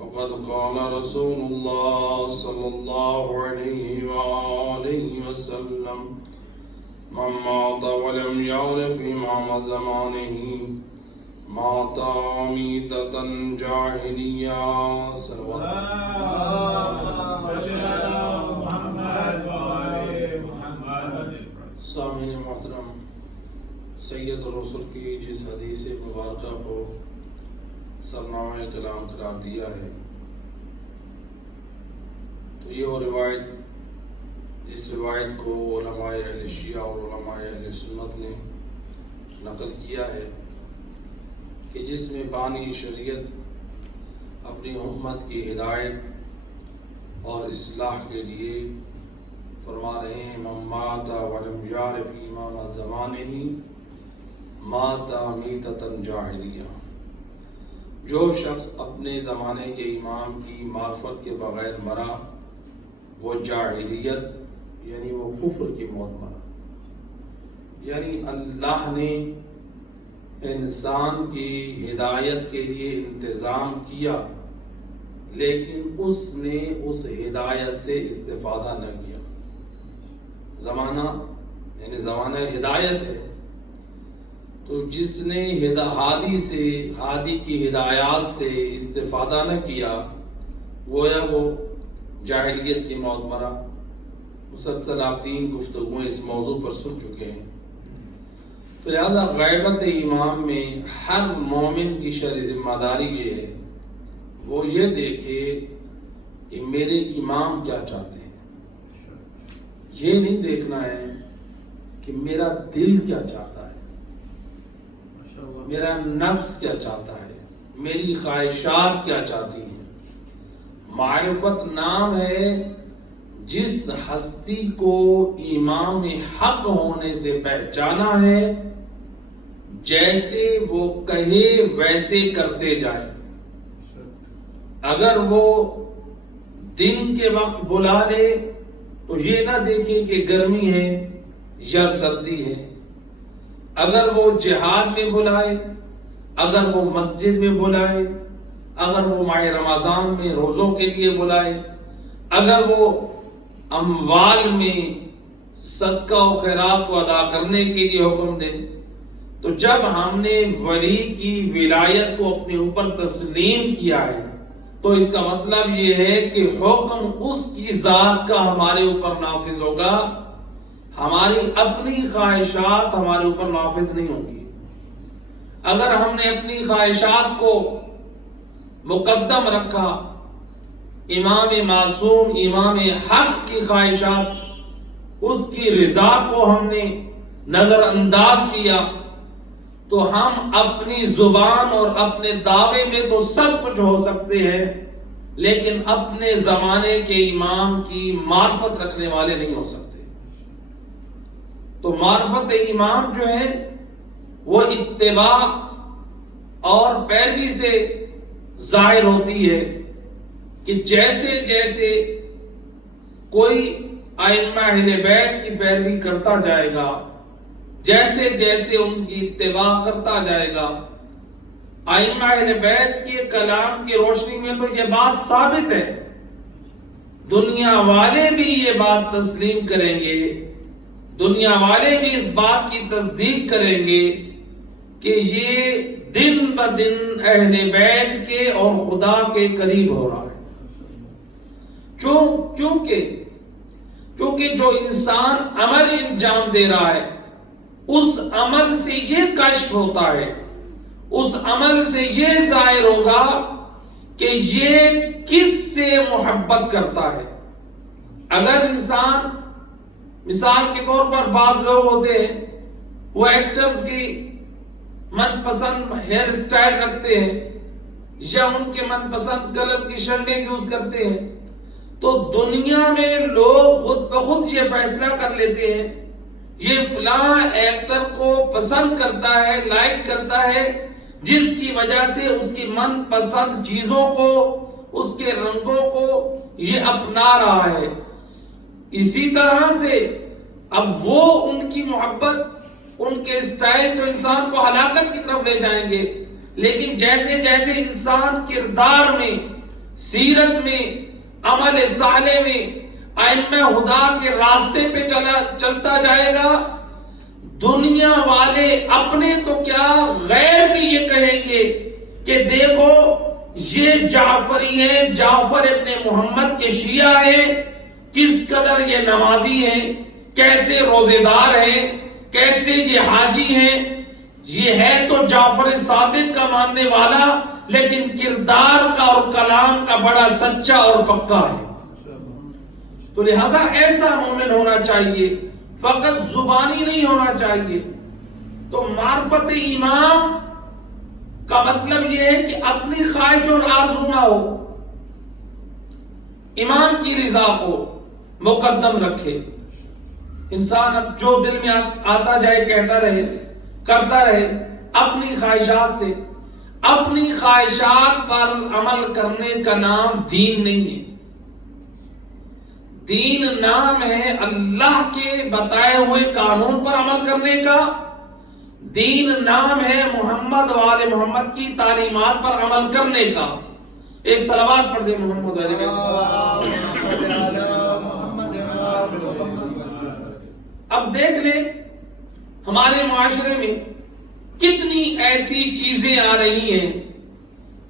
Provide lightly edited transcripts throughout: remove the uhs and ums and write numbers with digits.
وقد قال رسول الله صلى الله عليه وآله وسلم من مات ولم يعرف إمام زمانه مات ميتة جاهلية. سامعین محترم، سید الرسل کی جس حدیث مبارکہ کو سرنامہ کلام قرار دیا ہے، تو یہ وہ روایت، اس روایت کو علماء اہل شیعہ اور علماء اہل سنت نے نقل کیا ہے کہ جس میں بانی شریعت اپنی امت کی ہدایت اور اصلاح کے لیے فرما رہے ہیں من مات ولم یعرف امام زمانہ مات میتۃ جاہلیہ. جو شخص اپنے زمانے کے امام کی معرفت کے بغیر مرا وہ جاہلیت یعنی وہ کفر کی موت مرا. یعنی اللہ نے انسان کی ہدایت کے لیے انتظام کیا لیکن اس نے اس ہدایت سے استفادہ نہ کیا. زمانہ یعنی زمانہ ہدایت ہے، تو جس نے ہادی کی ہدایات سے استفادہ نہ کیا گویا وہ جاہلیت کی موت مرا. مسلسل آپ 3 گفتگویں اس موضوع پر سن چکے ہیں. تو لہذا غیبت امام میں ہر مومن کی شرعی ذمہ داری یہ ہے وہ یہ دیکھے کہ میرے امام کیا چاہتے ہیں. یہ نہیں دیکھنا ہے کہ میرا دل کیا چاہتا ہے، میرا نفس کیا چاہتا ہے، میری خواہشات کیا چاہتی ہیں. معرفت نام ہے جس ہستی کو امام حق ہونے سے پہچانا ہے، جیسے وہ کہے ویسے کرتے جائیں. اگر وہ دن کے وقت بلا لے تو یہ نہ دیکھیں کہ گرمی ہے یا سردی ہے. اگر وہ جہاد میں بلائے، اگر وہ مسجد میں بلائے، اگر وہ ماہ رمضان میں روزوں کے لیے بلائے، اگر وہ اموال میں صدقہ و خیرات کو ادا کرنے کے لیے حکم دے، تو جب ہم نے ولی کی ولایت کو اپنے اوپر تسلیم کیا ہے تو اس کا مطلب یہ ہے کہ حکم اس کی ذات کا ہمارے اوپر نافذ ہوگا، ہماری اپنی خواہشات ہمارے اوپر نافذ نہیں ہوں گی. اگر ہم نے اپنی خواہشات کو مقدم رکھا، امام معصوم امام حق کی خواہشات، اس کی رضا کو ہم نے نظر انداز کیا، تو ہم اپنی زبان اور اپنے دعوے میں تو سب کچھ ہو سکتے ہیں لیکن اپنے زمانے کے امام کی معرفت رکھنے والے نہیں ہو سکتے. تو معرفت امام جو ہے وہ اتباع اور پیروی سے ظاہر ہوتی ہے کہ جیسے جیسے کوئی ائمہ اہل بیت کی پیروی کرتا جائے گا، جیسے جیسے ان کی اتباع کرتا جائے گا، ائمہ اہل بیت کے کلام کی روشنی میں تو یہ بات ثابت ہے، دنیا والے بھی یہ بات تسلیم کریں گے، دنیا والے بھی اس بات کی تصدیق کریں گے کہ یہ دن بدن اہل بیت کے اور خدا کے قریب ہو رہا ہے. کیونکہ جو انسان عمل انجام دے رہا ہے اس عمل سے یہ کشف ہوتا ہے، اس عمل سے یہ ظاہر ہوگا کہ یہ کس سے محبت کرتا ہے. اگر انسان مثال کے طور پر بعض لوگ ہوتے ہیں وہ ایکٹرز کی من پسند ہیئر سٹائل رکھتے ہیں یا ان کے من پسند کلر کی شرٹیں یوز کرتے ہیں، تو دنیا میں لوگ خود بخود یہ فیصلہ کر لیتے ہیں یہ فلاں ایکٹر کو پسند کرتا ہے، لائک کرتا ہے، جس کی وجہ سے اس کی من پسند چیزوں کو، اس کے رنگوں کو یہ اپنا رہا ہے. اسی طرح سے اب وہ ان کی محبت، ان کے اسٹائل تو انسان کو ہلاکت کی طرف لے جائیں گے، لیکن جیسے جیسے انسان کردار میں سیرت میں، عمل صالح میں، ائمہ ہدا کے راستے پہ چلتا جائے گا، دنیا والے اپنے تو کیا غیر بھی یہ کہیں گے کہ دیکھو یہ جعفری ہیں، جعفر ابن محمد کے شیعہ ہیں، کس قدر یہ نمازی ہیں، کیسے روزے دار ہیں، کیسے یہ حاجی ہیں، یہ ہے تو جعفر صادق کا ماننے والا لیکن کردار کا اور کلام کا بڑا سچا اور پکا ہے۔ تو لہذا ایسا مومن ہونا چاہیے، فقط زبانی نہیں ہونا چاہیے۔ تو معرفت امام کا مطلب یہ ہے کہ اپنی خواہش اور آرزو نہ ہو، امام کی رضا کو مقدم رکھے۔ انسان اب جو دل میں آتا جائے کہتا رہے، کرتا رہے، اپنی خواہشات سے، اپنی خواہشات پر عمل کرنے کا نام دین نہیں ہے۔ دین نام ہے اللہ کے بتائے ہوئے قانون پر عمل کرنے کا، دین نام ہے محمد وآل محمد کی تعلیمات پر عمل کرنے کا۔ ایک صلوات پڑھ دیں محمد علیہ۔ اب دیکھ لیں ہمارے معاشرے میں کتنی ایسی چیزیں آ رہی ہیں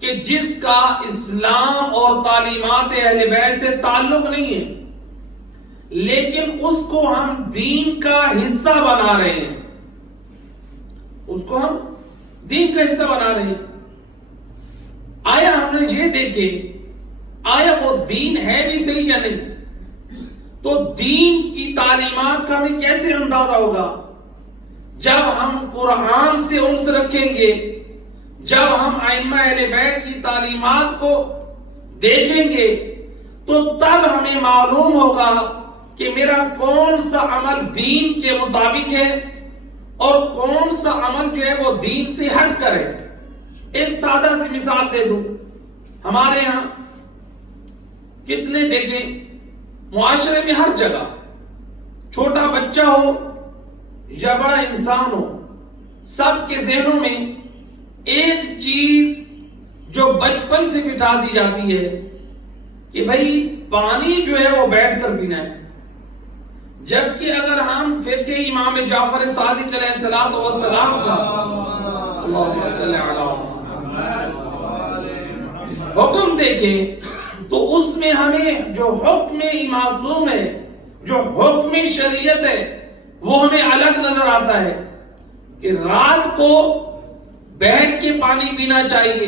کہ جس کا اسلام اور تعلیمات اہل بیت سے تعلق نہیں ہے، لیکن اس کو ہم دین کا حصہ بنا رہے ہیں، اس کو ہم دین کا حصہ بنا رہے ہیں۔ آیا ہم نے یہ دیکھے آیا وہ دین ہے بھی صحیح یا نہیں؟ تو دین کی تعلیمات کا ہمیں کیسے اندازہ ہوگا؟ جب ہم قرآن سے انس رکھیں گے، جب ہم ائمہ اہل بیت کی تعلیمات کو دیکھیں گے، تو تب ہمیں معلوم ہوگا کہ میرا کون سا عمل دین کے مطابق ہے اور کون سا عمل جو ہے وہ دین سے ہٹ کر ہے۔ ایک سادہ سی مثال دے دوں، ہمارے ہاں کتنے دیکھیں معاشرے میں ہر جگہ چھوٹا بچہ ہو یا بڑا انسان ہو، سب کے ذہنوں میں ایک چیز جو بچپن سے بٹھا دی جاتی ہے کہ بھائی پانی جو ہے وہ بیٹھ کر پینا ہے۔ جبکہ اگر ہم فقہ امام جعفر صادق علیہ الصلوۃ والسلام کا اللہم صلی علی حکم دیکھیں تو اس میں ہمیں جو حکم معصوم ہے، جو حکم شریعت ہے، وہ ہمیں الگ نظر آتا ہے کہ رات کو بیٹھ کے پانی پینا چاہیے،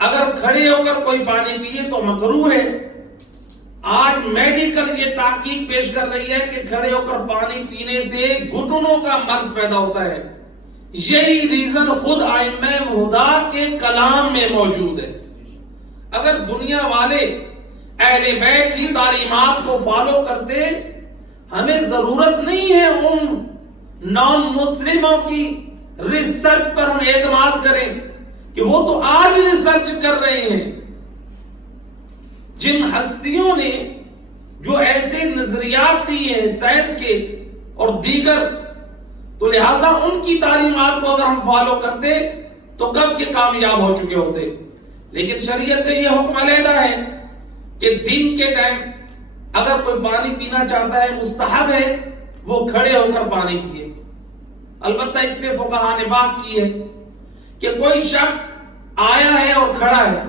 اگر کھڑے ہو کر کوئی پانی پیے تو مکروہ ہے۔ آج میڈیکل یہ تحقیق پیش کر رہی ہے کہ کھڑے ہو کر پانی پینے سے گھٹنوں کا مرض پیدا ہوتا ہے۔ یہی ریزن خود ائمہ ہدا کے کلام میں موجود ہے۔ اگر دنیا والے اہل بیت کی تعلیمات کو فالو کرتے، ہمیں ضرورت نہیں ہے ان نان مسلموں کی ریسرچ پر ہم اعتماد کریں کہ وہ تو آج ریسرچ کر رہے ہیں۔ جن ہستیوں نے جو ایسے نظریات دی ہیں سائنس کے اور دیگر، تو لہذا ان کی تعلیمات کو اگر ہم فالو کرتے تو کب کے کامیاب ہو چکے ہوتے۔ لیکن شریعت کا یہ حکم علیحدہ ہے کہ دن کے ٹائم اگر کوئی پانی پینا چاہتا ہے مستحب ہے وہ کھڑے ہو کر پانی پیے۔ البتہ اس میں فقہاء نے بحث کی ہے کہ کوئی شخص آیا ہے اور کھڑا ہے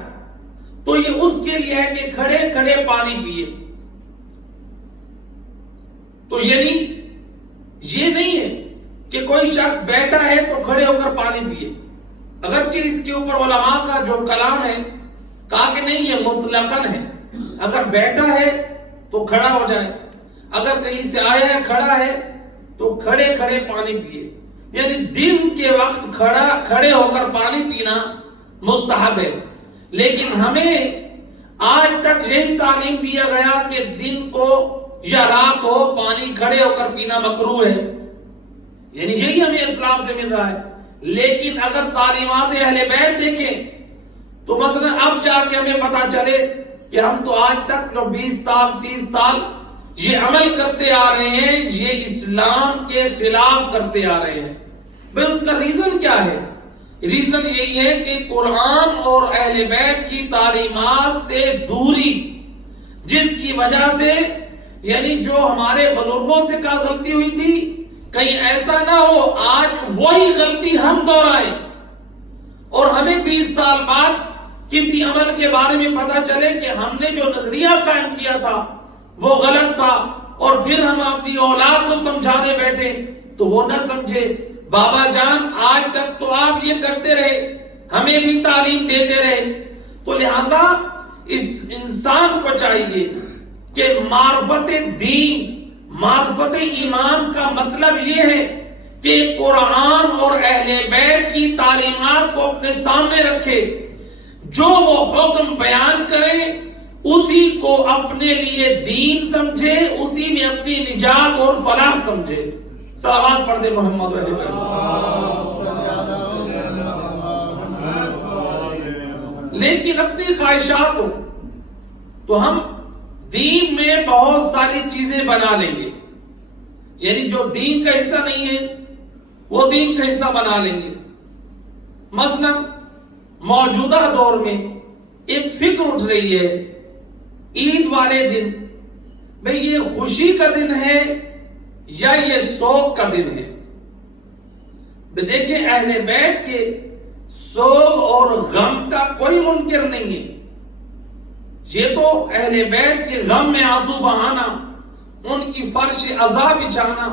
تو یہ اس کے لیے ہے کہ کھڑے کھڑے پانی پیے، تو یہ نہیں ہے کہ کوئی شخص بیٹھا ہے تو کھڑے ہو کر پانی پیے۔ اگرچہ اس کے اوپر علماء کا جو کلام ہے کہا کہ نہیں یہ مطلقاً ہے، اگر بیٹھا ہے تو کھڑا ہو جائے، اگر کہیں سے آیا ہے کھڑا ہے تو کھڑے کھڑے پانی پیے، یعنی دن کے وقت کھڑے ہو کر پانی پینا مستحب ہے۔ لیکن ہمیں آج تک یہی تعلیم دیا گیا کہ دن کو یا رات کو پانی کھڑے ہو کر پینا مکروہ ہے، یعنی یہی ہمیں اسلام سے مل رہا ہے۔ لیکن اگر تعلیمات اہل بیت دیکھیں تو مثلا اب جا کے ہمیں پتا چلے کہ ہم تو آج تک جو 20 سال 30 سال یہ عمل کرتے آ رہے ہیں یہ اسلام کے خلاف کرتے آ رہے ہیں۔ بھئی اس کا ریزن کیا ہے؟ ریزن یہی ہے کہ قرآن اور اہل بیت کی تعلیمات سے دوری، جس کی وجہ سے یعنی جو ہمارے بزرگوں سے کا غلطی ہوئی تھی، کہیں ایسا نہ ہو آج وہی غلطی ہم دہرائیں اور ہمیں 20 سال بعد کسی عمل کے بارے میں پتا چلے کہ ہم نے جو نظریہ قائم کیا تھا وہ غلط تھا، اور پھر ہم اپنی اولاد کو سمجھانے بیٹھے تو وہ نہ سمجھے۔ بابا جان آج تک تو آپ یہ کرتے رہے، ہمیں بھی تعلیم دیتے رہے، تو لہذا اس انسان کو چاہیے کہ معرفت دین، معرفت ایمان کا مطلب یہ ہے کہ قرآن اور اہل بیت کی تعلیمات کو اپنے سامنے رکھے، جو وہ حکم بیان کریں اسی کو اپنے لیے دین سمجھے، اسی میں اپنی نجات اور فلاح سمجھے۔ صلوات پڑھ دے محمد و اہل بیت۔ لیکن اپنی خواہشات ہو تو ہم دین میں بہت ساری چیزیں بنا لیں گے، یعنی جو دین کا حصہ نہیں ہے وہ دین کا حصہ بنا لیں گے۔ مثلا موجودہ دور میں ایک فکر اٹھ رہی ہے، عید والے دن بھئی یہ خوشی کا دن ہے یا یہ سوگ کا دن ہے؟ دیکھیں اہل بیت کے سوگ اور غم کا کوئی منکر نہیں ہے، یہ تو اہل بیت کے غم میں آنسو بہانا، ان کی فرش عزا بچھانا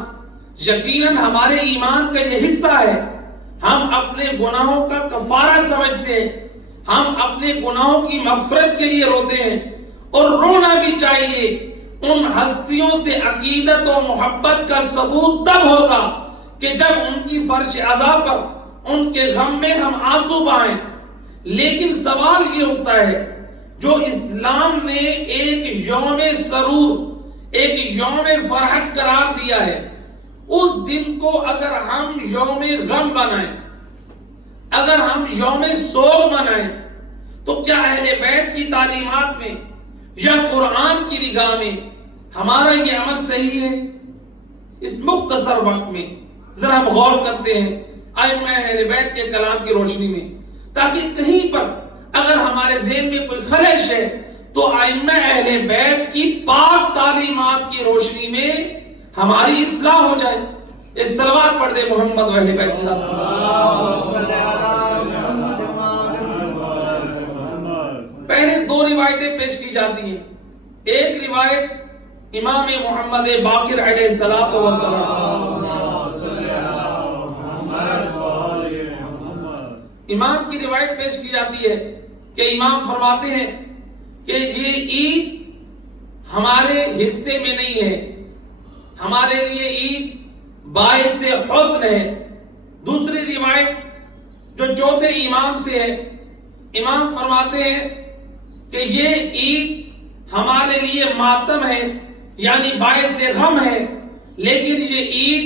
یقیناً ہمارے ایمان کا یہ حصہ ہے۔ ہم اپنے گناہوں کا کفارہ سمجھتے ہیں، ہم اپنے گناہوں کی مغفرت کے لیے روتے ہیں، اور رونا بھی چاہیے۔ ان ہستیوں سے عقیدت و محبت کا ثبوت تب ہوگا کہ جب ان کی فرش عزا پر ان کے غم میں ہم آنسو بہائیں۔ لیکن سوال یہ اٹھتا ہے، جو اسلام نے ایک یوم سرور، ایک یوم فرحت قرار دیا ہے، اس دن کو اگر ہم یوم غم بنائیں، اگر ہم یوم سوگ منائیں، تو کیا اہل بیت کی تعلیمات میں یا قرآن کی نگاہ میں ہمارا یہ عمل صحیح ہے؟ اس مختصر وقت میں ذرا ہم غور کرتے ہیں ائمہ اہل بیت کے کلام کی روشنی میں، تاکہ کہیں پر اگر ہمارے ذہن میں کوئی خلش ہے تو ائمہ اہل بیت کی پاک تعلیمات کی روشنی میں ہماری اصلاح ہو جائے۔ ایک صلوات پڑھ دے محمد و اہل بیت اللہ۔ پہلے دو روایتیں پیش کی جاتی ہیں، ایک روایت امام محمد باقر علیہ الصلوۃ والسلام، امام کی روایت پیش کی جاتی ہے کہ امام فرماتے ہیں کہ یہ عید ہمارے حصے میں نہیں ہے، ہمارے لیے عید باعث حزن ہے۔ دوسری روایت جو چوتھے امام سے ہے، امام فرماتے ہیں کہ یہ عید ہمارے لیے ماتم ہے، یعنی باعث غم ہے، لیکن یہ عید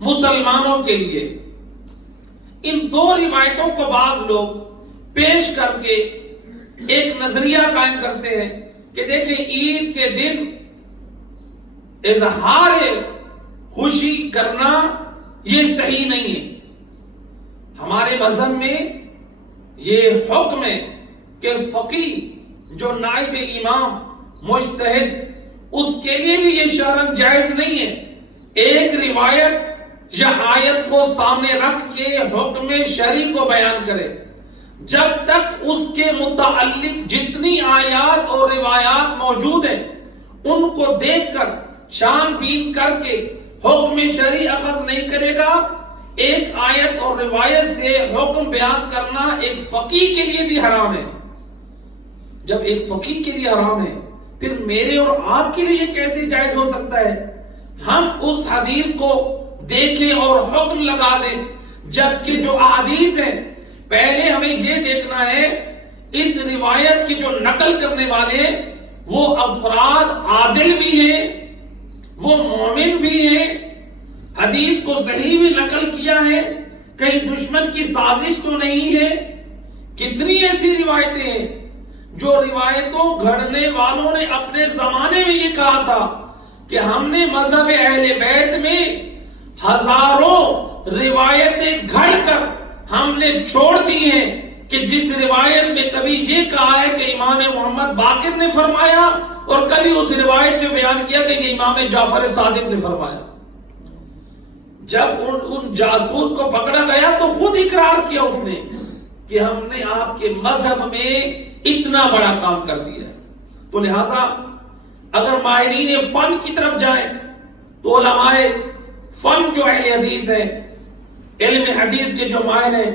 مسلمانوں کے لیے۔ ان دو روایتوں کو بعض لوگ پیش کر کے ایک نظریہ قائم کرتے ہیں کہ دیکھیں عید کے دن اظہار خوشی کرنا یہ صحیح نہیں ہے۔ ہمارے مذہب میں یہ حکم ہے کہ فقیہ جو نائب امام مجتہد، اس کے لیے بھی یہ شرعاً جائز نہیں ہے ایک روایت یا آیت کو سامنے رکھ کے حکم شرعی کو بیان کرے، جب تک اس کے متعلق جتنی آیات اور روایات موجود ہیں ان کو دیکھ کر شان بین کر کے حکم شرعی اخذ نہیں کرے گا۔ ایک آیت اور روایت سے حکم بیان کرنا ایک فقیہ کے لیے بھی حرام ہے۔ جب ایک فقیہ کے لیے حرام ہے، پھر میرے اور آپ کے لیے کیسے جائز ہو سکتا ہے؟ ہم اس حدیث کو دیکھیں اور حکم لگا دیں، جبکہ جو احادیث ہیں پہلے ہمیں یہ دیکھنا ہے اس روایت کی جو نقل کرنے والے وہ افراد عادل بھی ہیں، وہ مومن بھی ہیں، حدیث کو صحیح بھی نقل کیا ہے، کہیں دشمن کی سازش تو نہیں ہے۔ کتنی ایسی روایتیں ہیں جو روایتوں گھڑنے والوں نے اپنے زمانے میں یہ کہا تھا کہ ہم نے مذہب اہل بیت میں ہزاروں روایتیں گھڑ کر ہم نے چھوڑ دی ہیں کہ جس روایت میں کبھی یہ کہا ہے کہ امام محمد باقر نے فرمایا اور کبھی اس روایت میں بیان کیا کہ یہ امام جعفر صادق نے فرمایا. جب ان جاسوس کو پکڑا گیا تو خود اقرار کیا اس نے کہ ہم نے آپ کے مذہب میں اتنا بڑا کام کر دیا ہے. تو لہذا اگر ماہرین فن کی طرف جائیں تو علماء فن جو اہل حدیث ہے، علم حدیث کے جو ماہر ہیں،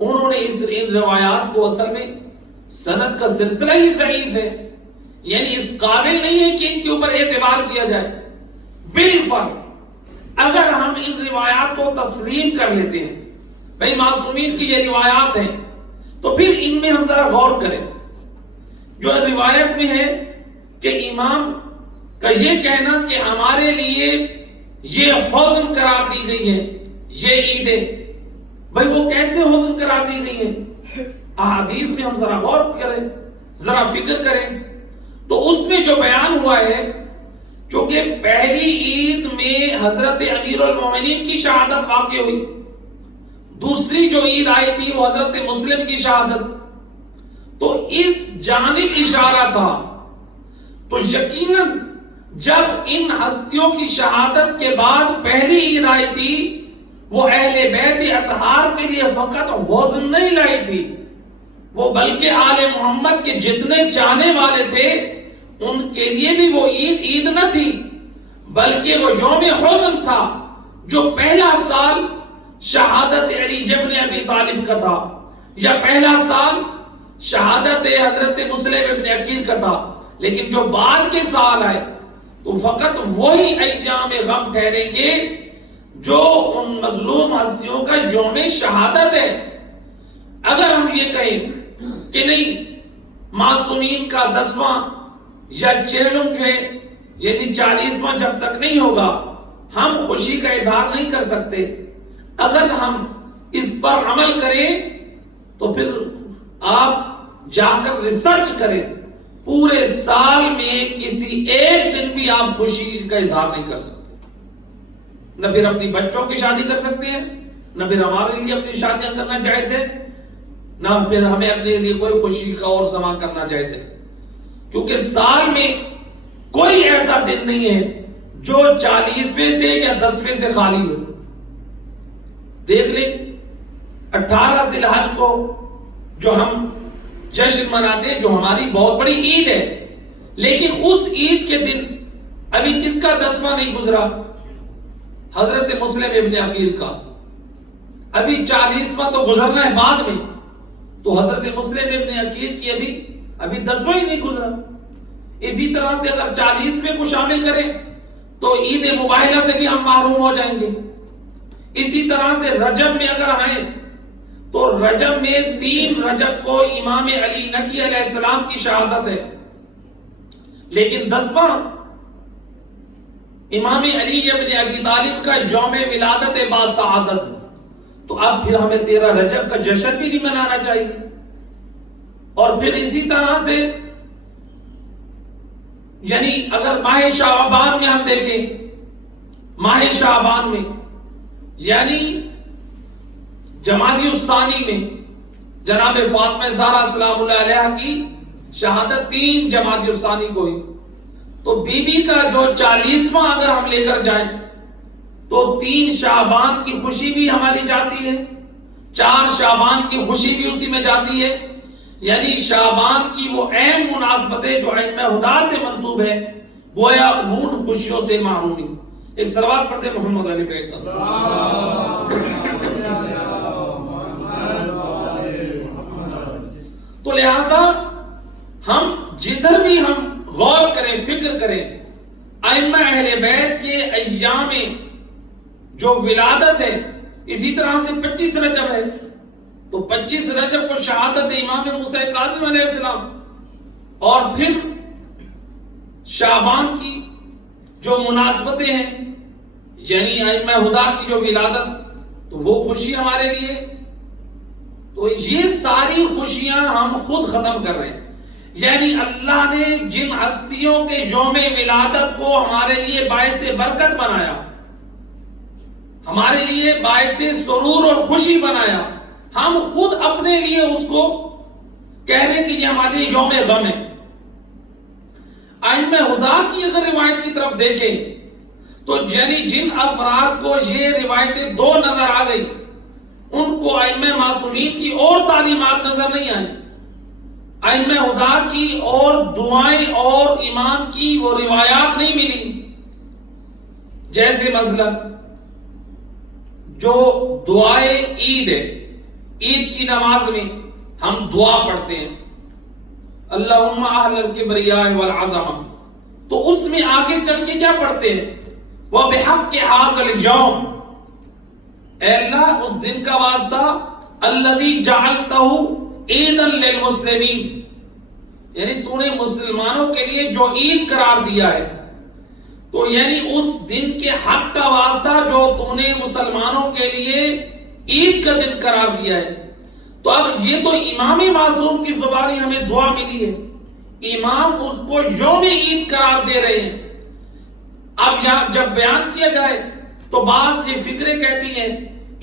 انہوں نے ان روایات کو اصل میں سند کا سلسلہ ہی ضعیف ہے، یعنی اس قابل نہیں ہے کہ ان کے اوپر اعتبار کیا جائے. بالفرض اگر ہم ان روایات کو تسلیم کر لیتے ہیں، بھئی معصومین کی یہ روایات ہیں، تو پھر ان میں ہم ذرا غور کریں. جو روایت میں ہے کہ امام کا یہ کہنا کہ ہمارے لیے یہ حزن قرار دی گئی ہے، یہ عید ہے، بھئی وہ کیسے حزن قرار دی گئی ہے؟ احادیث میں ہم ذرا غور کریں، ذرا فکر کریں تو اس میں جو بیان ہوا ہے، چونکہ پہلی عید میں حضرت امیر المومنین کی شہادت واقع ہوئی، دوسری جو عید آئی تھی وہ حضرت مسلم کی شہادت، تو اس جانب اشارہ تھا. تو یقیناً جب ان ہستیوں کی شہادت کے بعد پہلی عید آئی تھی، وہ اہل بیت اطہار کے لیے فقط حزن نہیں لائی تھی، وہ بلکہ آل محمد کے جتنے چاہنے والے تھے ان کے لیے بھی وہ عید نہ تھی، بلکہ وہ یوم حزن تھا، جو پہلا سال شہادت علی ابن ابی طالب کا تھا، یا پہلا سال شہادت حضرت مسلم ابن عقیل کا تھا. لیکن جو بعد کے سال آئے تو فقط وہی ایام غم ٹھہریں گے جو ان مظلوم ہستیوں کا یوم شہادت ہے. اگر ہم یہ کہیں کہ نہیں، معصومین کا 10واں یا 40 جو ہے، یعنی 40واں جب تک نہیں ہوگا ہم خوشی کا اظہار نہیں کر سکتے، اگر ہم اس پر عمل کریں تو پھر آپ جا کر ریسرچ کریں، پورے سال میں کسی ایک دن بھی آپ خوشی کا اظہار نہیں کر سکتے. نہ پھر اپنی بچوں کی شادی کر سکتے ہیں، نہ پھر ہمارے لیے اپنی شادیاں کرنا جائز ہے، نہ پھر ہمیں اپنے لیے کوئی خوشی کا اور سامان کرنا جائز ہے. کیونکہ سال میں کوئی ایسا دن نہیں ہے جو 40ویں سے یا 10ویں سے خالی ہو. دیکھ لیں 18 ذی الحج کو جو ہم جشن مناتے ہیں، جو ہماری بہت بڑی عید ہے، لیکن اس عید کے دن ابھی کس کا 10واں نہیں گزرا؟ حضرت مسلم ابن عقیل کا. ابھی 40واں تو گزرنا ہے بعد میں، تو حضرت مسلم ابن عقیل کی ابھی 10واں ہی نہیں گزرا. اسی طرح سے اگر 40ویں کو شامل کریں تو عید مباہلہ سے بھی ہم محروم ہو جائیں گے. اسی طرح سے رجب میں اگر آئیں تو رجب میں 3 رجب کو امام علی نقی علیہ السلام کی شہادت ہے، لیکن 10واں امام علی ابن ابی طالب کا یوم ولادت باسعادت. تو اب پھر ہمیں 13 رجب کا جشن بھی نہیں منانا چاہیے. اور پھر اسی طرح سے یعنی اگر ماہ شعبان میں ہم دیکھیں، ماہ شعبان میں یعنی جمادی الثانی میں جناب فاطمہ زہرا سلام اللہ علیہ کی شہادت 3 جمادی الثانی کو ہوئی. تو بی بی کا جو 40واں اگر ہم لے کر جائیں تو 3 شعبان کی خوشی بھی ہماری جاتی ہے، 4 شعبان کی خوشی بھی اسی میں جاتی ہے. یعنی شعبان کی وہ اہم مناسبتیں جو ائمہ ہدا سے منسوب ہے، گویا ان خوشیوں سے محرومی. ایک صلوات پڑھتے محمد علی پہ. تو لہذا ہم جدھر بھی ہم غور کریں، فکر کریں، ائمہ اہل بیت کے ایام جو ولادت ہے، اسی طرح سے 25 رجب ہے تو 25 رجب کو شہادت امام موسیٰ کاظم علیہ السلام، اور پھر شعبان کی جو مناسبتیں ہیں یعنی ائمہ ہدا کی جو ولادت، تو وہ خوشی ہمارے لیے. تو یہ ساری خوشیاں ہم خود ختم کر رہے ہیں. یعنی اللہ نے جن ہستیوں کے یوم ولادت کو ہمارے لیے باعث برکت بنایا، ہمارے لیے باعث سرور اور خوشی بنایا، ہم خود اپنے لیے اس کو کہہ رہے کہ یہ ہمارے یوم غم ہے. ائمہ ہدا کی اگر روایت کی طرف دیکھیں تو جن افراد کو یہ روایتیں دو نظر آ گئی ان کو ائمہ معصومین کی اور تعلیمات نظر نہیں آئی. ائمہ ہدا کی اور دعائیں اور امام کی وہ روایات نہیں ملی. جیسے مثلا جو دعائے عید ہے، عید کی نماز میں ہم دعا پڑھتے ہیں اللہم اہل الکبریاء والعظمہ، تو اس میں آگے چل کے کیا پڑھتے ہیں؟ وَبِحَقِّ هَذَا الْيَوْمِ، اے اللہ اس دن کا واسطہ الَّذِي جَعَلْتَهُ عِیدًا لِلْمُسْلِمِينَ، یعنی تو نے مسلمانوں کے لیے جو عید قرار دیا ہے، تو یعنی اس دن کے حق کا واسطہ جو تو نے مسلمانوں کے لیے عید کا دن قرار دیا ہے. تو اب یہ تو امام معصوم کی زبانی ہمیں دعا ملی ہے، امام اس کو یوم عید قرار دے رہے ہیں. اب جب بیان کیا جائے تو بعض یہ فکریں کہتی ہیں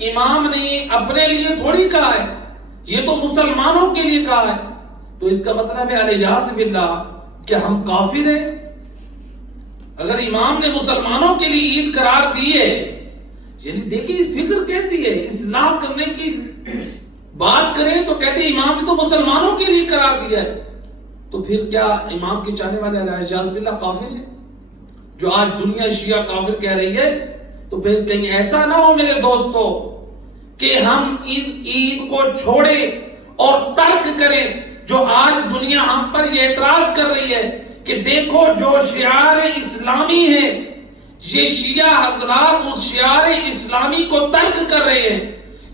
امام نے اپنے لیے تھوڑی کہا ہے، یہ تو مسلمانوں کے لیے کہا ہے. تو اس کا مطلب ہے الیاذ باللہ کہ ہم کافر ہیں. اگر امام نے مسلمانوں کے لیے عید قرار دی ہے، یعنی دیکھیں فکر کیسی ہے، اصلاح کرنے کی بات کریں تو کہتے ہیں امام نے تو مسلمانوں کے لیے قرار دیا ہے. تو پھر کیا امام کے چاہنے والے الیاذ باللہ کافر ہیں؟ جو آج دنیا شیعہ کافر کہہ رہی ہے، تو پھر کہیں ایسا نہ ہو میرے دوستو کہ ہم عید کو چھوڑیں اور ترک کریں. جو آج دنیا ہم پر یہ اعتراض کر رہی ہے کہ دیکھو جو شعار اسلامی ہے، یہ شیعہ حضرات اس شعار اسلامی کو ترک کر رہے ہیں.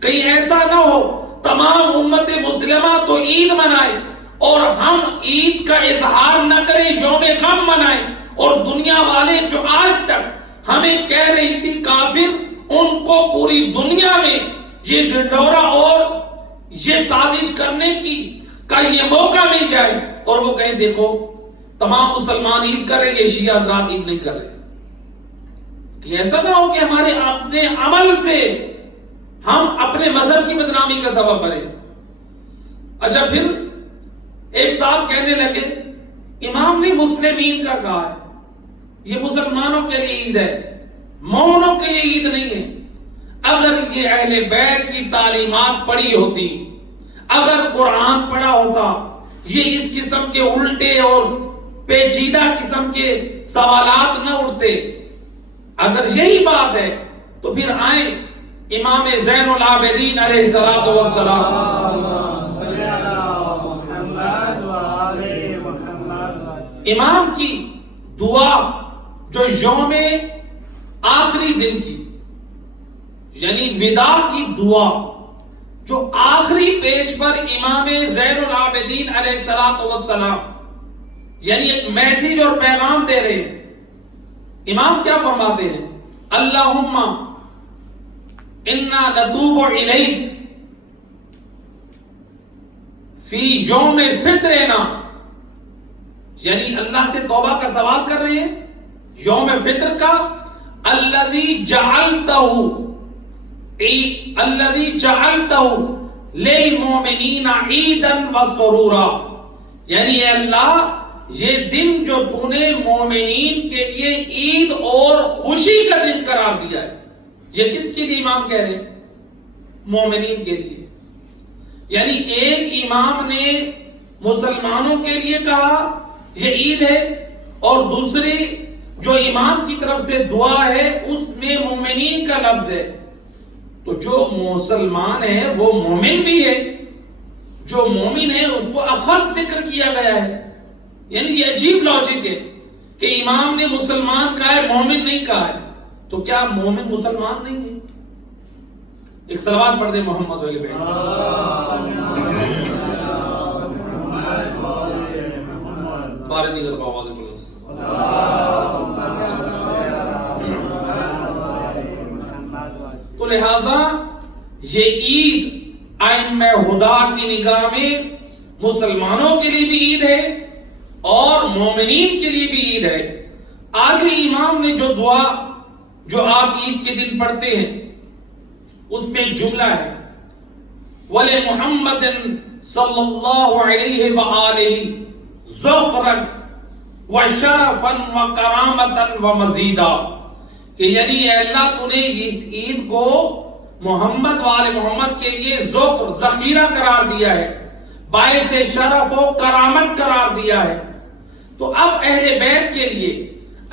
کہیں ایسا نہ ہو تمام امت مسلمہ تو عید منائے اور ہم عید کا اظہار نہ کریں، یوم غم منائیں، اور دنیا والے جو آج تک ہمیں کہہ رہی تھی کافر، ان کو پوری دنیا میں یہ ڈنڈورا اور یہ سازش کرنے کی کا یہ موقع مل جائے اور وہ کہیں دیکھو تمام مسلمان عید کر رہے ہیں، شیعہ حضرات عید نہیں کر رہے. کہ ایسا نہ ہو کہ ہمارے اپنے عمل سے ہم اپنے مذہب کی بدنامی کا سبب بنے. اچھا پھر ایک صاحب کہنے لگے امام نے مسلمین کا کہا ہے، یہ مسلمانوں کے لیے عید ہے، مومنوں کے لیے عید نہیں ہے. اگر یہ اہل بیت کی تعلیمات پڑھی ہوتی، اگر قرآن پڑھا ہوتا، یہ اس قسم کے الٹے اور پیچیدہ قسم کے سوالات نہ اٹھتے. اگر یہی بات ہے تو پھر آئیں امام زین العابدین علیہ الصلوۃ والسلام، امام کی دعا جو یوم آخری دن کی، یعنی وداع کی دعا جو آخری پیش پر امام زین العابدین علیہ الصلوۃ والسلام یعنی ایک میسیج اور پیغام دے رہے ہیں. امام کیا فرماتے ہیں؟ اللہم انا نتوب الیک فی یوم فطرنا، یعنی اللہ سے توبہ کا سوال کر رہے ہیں یوم فطر کا. الذی جعلتہ للمؤمنین عیدا وسرورا، یعنی اے اللہ یہ دن جو تو نے مومنین کے لیے عید اور خوشی کا دن قرار دیا ہے، یہ کس کے لیے امام کہہ رہے ہیں؟ مومنین کے لیے. یعنی ایک امام نے مسلمانوں کے لیے کہا یہ عید ہے، اور دوسری جو امام کی طرف سے دعا ہے اس میں مومنین کا لفظ ہے. تو جو مسلمان ہے وہ مومن بھی ہے، جو مومن ہے اس کو اخص ذکر کیا گیا ہے. یعنی یہ عجیب لاجک ہے کہ امام نے مسلمان کہا ہے مومن نہیں کہا ہے، تو کیا مومن مسلمان نہیں ہے؟ ایک صلوات پڑھ دیں محمد علیہ بیت. بارے دیگر کو آواز بولو. تو لہذا یہ عید ائمہ ہدا کی نگاہ میں مسلمانوں کے لیے بھی عید ہے اور مومنین کے لیے بھی عید ہے. آگے امام نے جو دعا جو آپ عید کے دن پڑھتے ہیں اس میں ایک جملہ ہے وَلِمُحَمَّدٍ صلی اللہ علیہ وآلہ ذخرًا وشرفًا وکرامةً ومزیدا، کہ یعنی اے اللہ تو نے اس عید کو محمد وآل محمد کے لیے ذخر ذخیرہ قرار دیا ہے، باعث شرف و کرامت قرار دیا ہے۔ تو اب اہل بیت کے لیے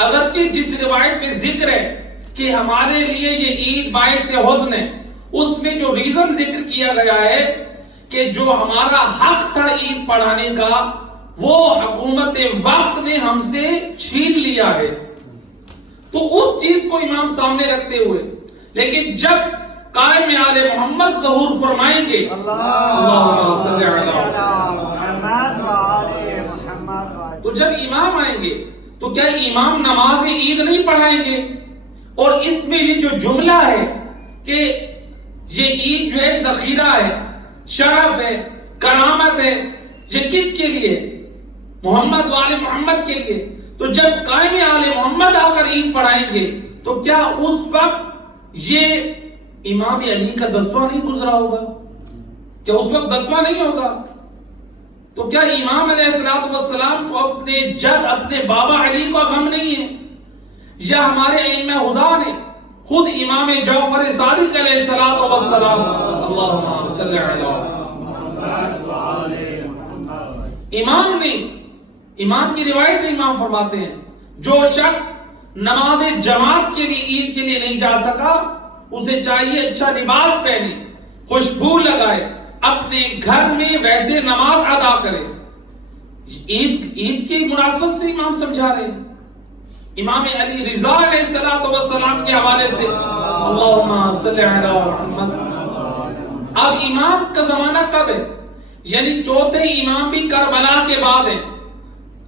اگرچہ جس روایت میں ذکر ہے کہ ہمارے لیے یہ عید باعث حزن ہے، اس میں جو ریزن ذکر کیا گیا ہے کہ جو ہمارا حق تھا عید پڑھانے کا وہ حکومت وقت نے ہم سے چھین لیا ہے، تو اس چیز کو امام سامنے رکھتے ہوئے لیکن جب قائم آل محمد ظہور فرمائیں گے اللہم صلی علی محمد، تو جب امام آئیں گے تو کیا امام نماز عید نہیں پڑھائیں گے؟ اور اس میں یہ جو جملہ ہے کہ یہ عید جو ہے ذخیرہ ہے، شرف ہے، کرامت ہے، یہ کس کے لیے؟ محمد وآل محمد کے لیے۔ تو جب قائم آل محمد آ کر عید پڑھائیں گے تو کیا اس وقت یہ امام علی کا دسواں نہیں گزرا ہوگا؟ کیا اس وقت دسواں نہیں ہوگا؟ تو کیا امام علیہ السلام کو اپنے جد اپنے بابا علی کا غم نہیں ہے؟ یا ہمارے ائمہ خدا نے خود امام جعفر صادق علیہ السلام اللہم صلی علی امام نے، امام کی روایت امام فرماتے ہیں جو شخص نماز جماعت کے لیے عید کے لیے نہیں جا سکا اسے چاہیے اچھا لباس پہنے، خوشبو لگائے، اپنے گھر میں ویسے نماز ادا کرے۔ عید کی مناسبت سے امام سمجھا رہے ہیں۔ امام علی رضا علیہ السلام کے حوالے سے اللہم صلی علی محمد۔ اب امام کا زمانہ کب ہے؟ یعنی چوتھے امام بھی کربلا کے بعد ہیں،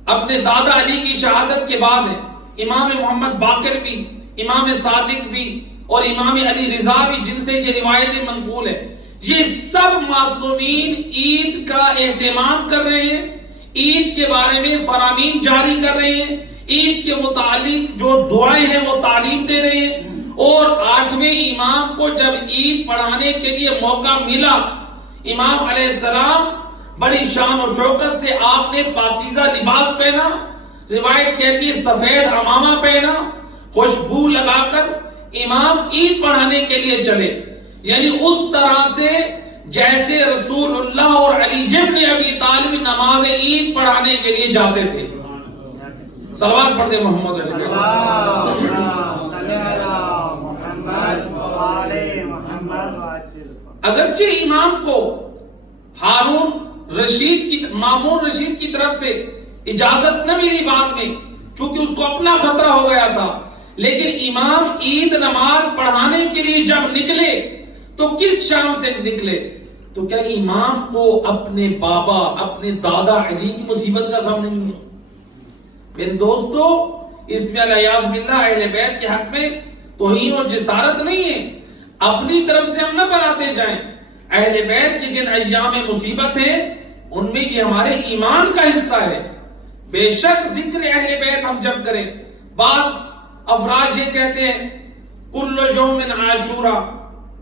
اپنے دادا علی کی شہادت کے بعد ہیں، امام محمد باقر بھی، امام صادق بھی اور امام علی رضا بھی جن سے یہ روایتیں منقول ہے، یہ سب معصومین عید کا اہتمام کر رہے ہیں، عید کے بارے میں فرامین جاری کر رہے ہیں، عید کے متعلق جو دعائیں ہیں وہ تعلیم دے رہے ہیں، اور 8ویں امام کو جب عید پڑھانے کے لیے موقع ملا امام علیہ السلام بڑی شان و شوکت سے آپ نے پاکیزہ لباس پہنا، روایت کہتی ہے سفید عمامہ پہنا، خوشبو لگا کر امام عید پڑھانے کے لیے چلے، یعنی اس طرح سے جیسے رسول اللہ اور علی ابن ابی طالب نماز عید پڑھانے کے لیے جاتے تھے۔ صلوات پڑھ دے محمد اگرچہ امام کو مامون رشید کی طرف سے اجازت نہ ملی بعد میں چونکہ اس کو اپنا خطرہ ہو گیا تھا، لیکن امام عید نماز پڑھانے کے لیے جب نکلے تو کس شان سے نکلے؟ تو کیا امام کو اپنے بابا اپنے دادا علی کی مصیبت کا غم نہیں ہے؟ میرے دوستو، اس میں الیاذ باللہ اہل بیت کے حق میں توہین اور جسارت نہیں ہے، اپنی طرف سے ہم نہ بناتے جائیں۔ اہل بیت کی جن ایام مصیبت ہے ان میں یہ ہمارے ایمان کا حصہ ہے۔ بے شک ذکر اہل بیت ہم جب کریں، بعض افراد یہ کہتے ہیں کل یوم عاشورہ،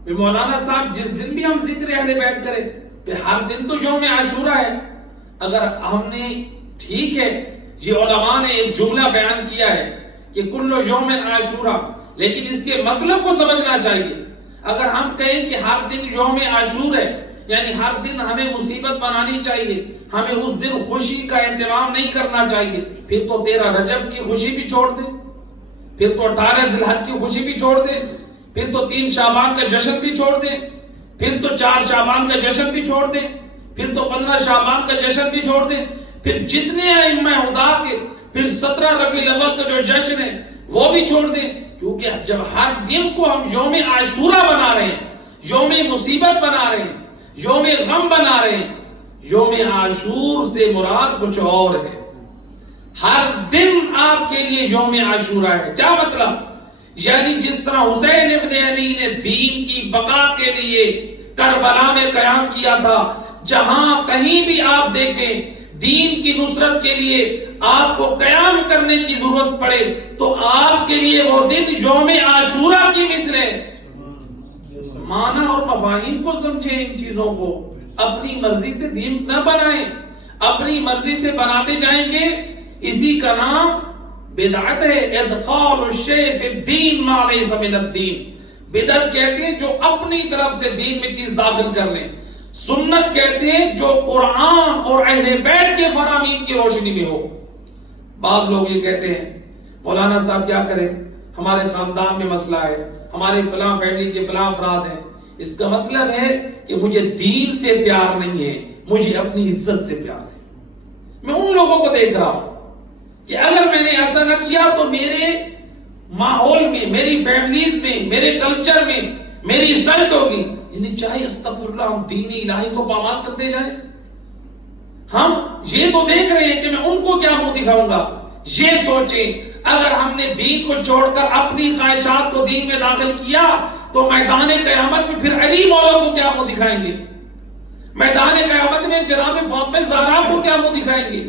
مولانا صاحب جس دن بھی ہم ذکر اہل بیت کریں کہ ہر دن تو یوم عاشورہ ہے۔ اگر ہم نے ٹھیک ہے یہ علماء نے ایک جملہ بیان کیا ہے کہ کل یوم عاشورہ، لیکن اس کے مطلب کو سمجھنا چاہیے۔ اگر ہم کہیں کہ ہر دن یوم عاشور ہے یعنی ہر دن ہمیں مصیبت بنانی چاہیے، ہمیں اس دن خوشی کا اہتمام نہیں کرنا چاہیے، پھر تو 13 رجب کی خوشی بھی چھوڑ دے، پھر تو 18 ذی الحج کی خوشی بھی چھوڑ دے، پھر تو 3 شعبان کا جشن بھی چھوڑ دے، پھر تو 4 شعبان کا جشن بھی چھوڑ دے، پھر تو 15 شعبان کا جشن بھی چھوڑ دے، پھر جتنے ائمہ خدا کے پھر 17 ربیع الاول کا جو جشن ہے وہ بھی چھوڑ دیں، کیونکہ جب ہر دن کو ہم یوم عاشورہ بنا رہے ہیں، یوم مصیبت بنا رہے ہیں، یوم غم بنا رہے ہیں، یوم عاشور سے مراد کچھ اور ہے۔ ہر دن آپ کے لیے یوم عاشورہ ہے۔ کیا مطلب؟ یعنی جس طرح حسین ابن علی نے دین کی بقا کے لیے کربلا میں قیام کیا تھا، جہاں کہیں بھی آپ دیکھیں دین کی نصرت کے لیے آپ کو قیام کرنے کی ضرورت پڑے تو آپ کے لیے وہ دن یوم عاشورہ کی مثل ہے۔ معنی اور مفاہیم کو سمجھیں، ان چیزوں کو اپنی مرضی سے دین نہ بنائیں، اپنی مرضی سے بناتے جائیں گے، اسی کا نام بدعت ہے۔ ادخال الشیء فی الدین ما لیس من الدین، بدعت کہتے ہیں جو اپنی طرف سے دین میں چیز داخل کر لیں، سنت کہتے ہیں جو قرآن اور اہل بیت کے فرامین کی روشنی میں ہو۔ بعض لوگ یہ کہتے ہیں مولانا صاحب کیا کریں، ہمارے خاندان میں مسئلہ ہے، ہمارے فلاں فیملی کے فلاں افراد ہیں، اس کا مطلب ہے کہ مجھے دین سے پیار نہیں ہے، مجھے اپنی عزت سے پیار ہے۔ میں ان لوگوں کو دیکھ رہا ہوں کہ اگر میں نے ایسا نہ کیا تو میرے ماحول میں، میری فیملیز میں، میرے کلچر میں میری انسلٹ ہوگی، یعنی چاہے استغفر اللہ ہم دین الہی کو پامال کرتے جائیں۔ ہم یہ تو دیکھ رہے ہیں کہ میں ان کو کیا منہ دکھاؤں گا۔ یہ سوچیں اگر ہم نے دین کو چھوڑ کر اپنی خواہشات کو دین میں داخل کیا تو میدان قیامت میں پھر علی مولا کو کیا منہ دکھائیں گے، میدان قیامت میں جناب فاطمہ زہرا کو کیا منہ دکھائیں گے۔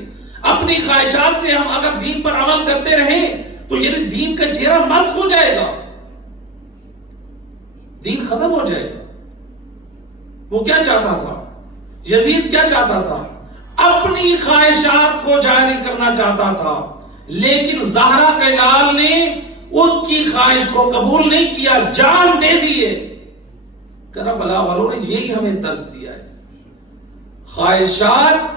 اپنی خواہشات سے ہم اگر دین پر عمل کرتے رہیں تو یہ دین کا چہرہ مسخ ہو جائے گا، دین ختم ہو جائے گا۔ وہ کیا چاہتا تھا، یزید کیا چاہتا تھا، اپنی خواہشات کو جاری کرنا چاہتا تھا، لیکن زہرا کے لال نے اس کی خواہش کو قبول نہیں کیا، جان دے دیے۔ کربلا والوں نے یہی ہمیں درس دیا ہے، خواہشات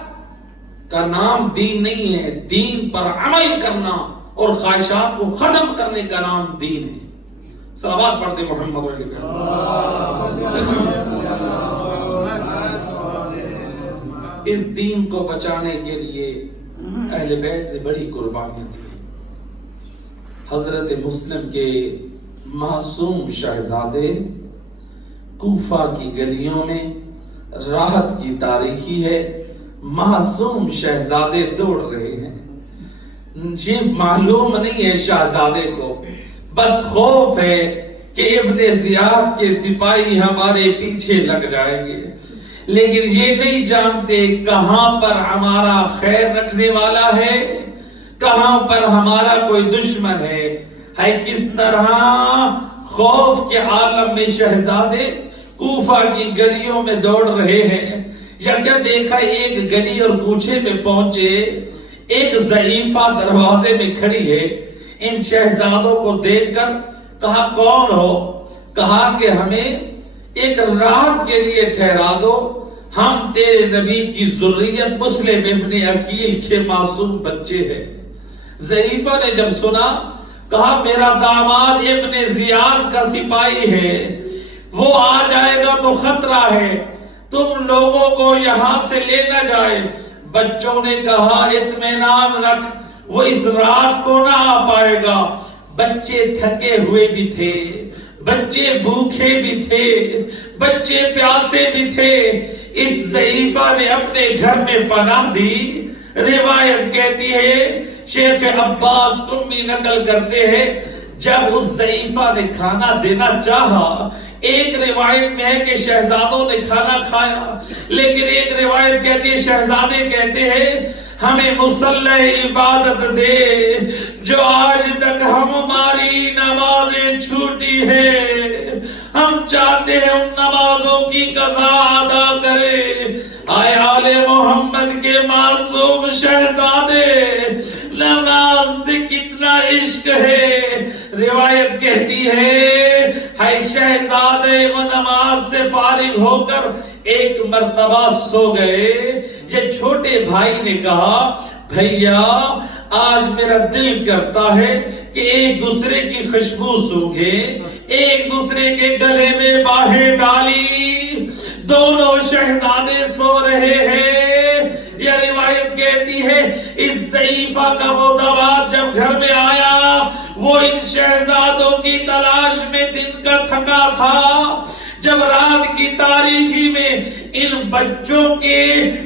کا نام دین نہیں ہے، دین پر عمل کرنا اور خواہشات کو ختم کرنے کا نام دین ہے۔ صلوات پڑھتے محمد علیہ اس دین کو بچانے کے لیے اہل بیت نے بڑی قربانیاں دی۔ حضرت مسلم کے معصوم شہزادے کوفہ کی گلیوں میں راحت کی تاریخی ہے، معصوم شہزادے دوڑ رہے ہیں۔ یہ معلوم نہیں ہے شہزادے کو، بس خوف ہے کہ ابن زیاد کے سپاہی ہمارے پیچھے لگ جائیں گے، لیکن یہ نہیں جانتے کہاں پر ہمارا خیر رکھنے والا ہے، کہاں پر ہمارا کوئی دشمن ہے۔ کس طرح خوف کے عالم میں شہزادے کوفہ کی گلیوں میں دوڑ رہے ہیں۔ یا دیکھا ایک گلی اور کوچے میں پہنچے، ایک ضعیفہ دروازے میں کھڑی ہے۔ ان شہزادوں کو دیکھ کر کہا کون ہو؟ کہا کہ ہمیں ایک رات کے لیے ٹھہرا دو، ہم تیرے نبی کی ذریت مسلم ابن عقیل کے معصوم بچے ہیں۔ ضعیفہ نے جب سنا کہا میرا داماد ابن زیاد کا سپاہی ہے، وہ آ جائے گا تو خطرہ ہے، تم لوگوں کو یہاں سے لے نہ جائے۔ بچوں نے کہا اطمینان رکھ، وہ اس رات کو نہ آ پائے گا۔ بچے تھکے ہوئے بھی تھے، بچے بھوکے بھی تھے، بچے پیاسے بھی تھے۔ اس ضعیفہ نے اپنے گھر میں پناہ دی۔ روایت کہتی ہے، شیخ عباس امی نقل کرتے ہیں، جب اس ضعیفہ نے کھانا دینا چاہا، ایک روایت میں ہے کہ شہزادوں نے کھانا کھایا، لیکن ایک روایت کہتی ہے شہزادے کہتے ہیں ہمیں مصلی عبادت دے جو آج تک ہماری نمازیں چھوٹی ہے، ہم چاہتے ہیں ان نمازوں کی قضا ادا کرے۔ آئے آل محمد کے معصوم شہزادے، نماز سے کتنا عشق ہے۔ روایت کہتی ہے شہزادے وہ نماز سے فارغ ہو کر ایک مرتبہ سو گئے۔ یہ چھوٹے بھائی نے کہا بھیا آج میرا دل کرتا ہے کہ ایک دوسرے کی خوشبو سونگھے، ایک دوسرے کے گلے میں باہیں ڈالی۔ دونوں شہزادے سو رہے ہیں۔ یہ روایت کہتی ہے اس ضعیفہ کا وہ داماد جب گھر میں آیا، وہ ان شہزادوں کی تلاش میں دن کا تھکا تھا۔ جب رات کی تاریکی میں ان بچوں کے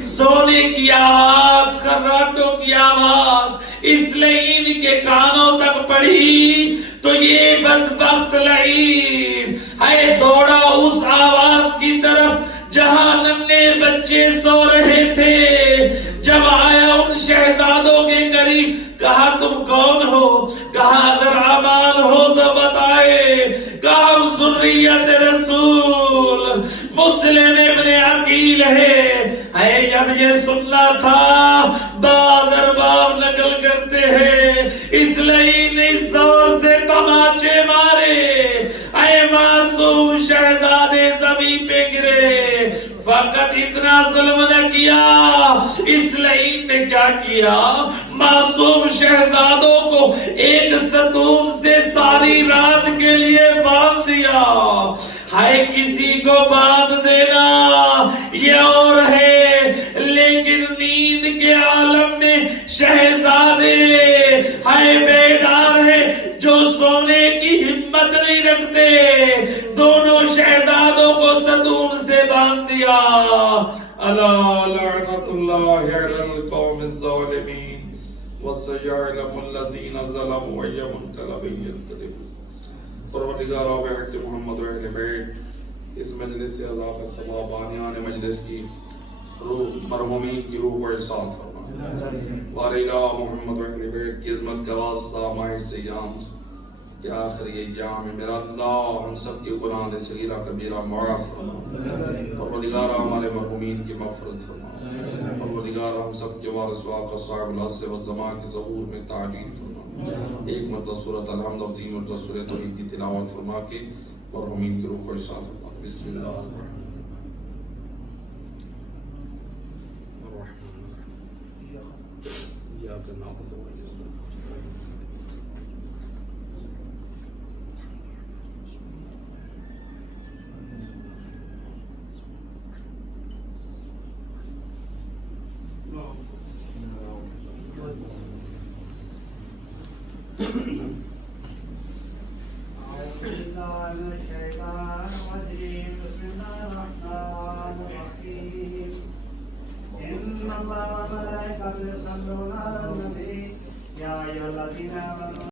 سونے کی آواز، خراٹوں کی آواز اس لیے ان کے کانوں تک پڑی تو یہ بدبخت لعین ہے دوڑا اس آواز کی طرف جہاں ننھے بچے سو رہے تھے۔ جب آیا ان شہزادوں کے قریب، کہا تم کون ہو؟ کہا اگر امان ہو تو بتائے۔ کہا ہم ذریت رسول یہ سننا تھا، بعض ارباب نقل کرتے ہیں اسلعین نے زور سے تماچے مارے، اے معصوم شہزادے زمین پہ گرے، فقط اتنا ظلم نہ کیا، اسلعین نے کیا کیا، معصوم شہزادوں کو ایک ستون سے ساری رات کے لیے باندھ دیا۔ ہائے کسی کو باندھ دینا یہ اور ہے، لیکن نیند کے عالم میں شہزادے ہائے بیدار ہیں جو سونے کی ہمت نہیں رکھتے، دونوں شہزادوں کو ستون سے باندھ دیا۔ الا لعنت اللہ علی القوم الظالمین وسيعلم الذين ظلموا أي منقلب ينقلبون۔ پروردگارا بحق محمد و اہل بیت اس مجلس سے عذاب السما بانیان مجلس کی روح مرحومین کی روح کو احسان فرما، وارلہ محمد و اہل بیت کی عظمت کا واسطہ ماہ سیام کے آخری ایام میں میرا اللہ ہم سب کی قرآن صغیرہ کبیرہ معاف فرما، پروردگارا ہمارے مرحومین کی مغفرت فرما، پروردگار ہم سب کے وارث واقع صاحب العصر والزمان کے ظہور میں تعجیل فرما، ایک مرتبہ سورۃ الحمد اور 3 مرتبہ سورۃ توحید کی تلاوت فرما کے مرحومین کی روح کو ارشاد فرما۔ بسم اللہ الرحمن الرحیم، ایاک نعبد و ایاک إن الله وملائكته يصلون على النبي يا أيها الذين آمنوا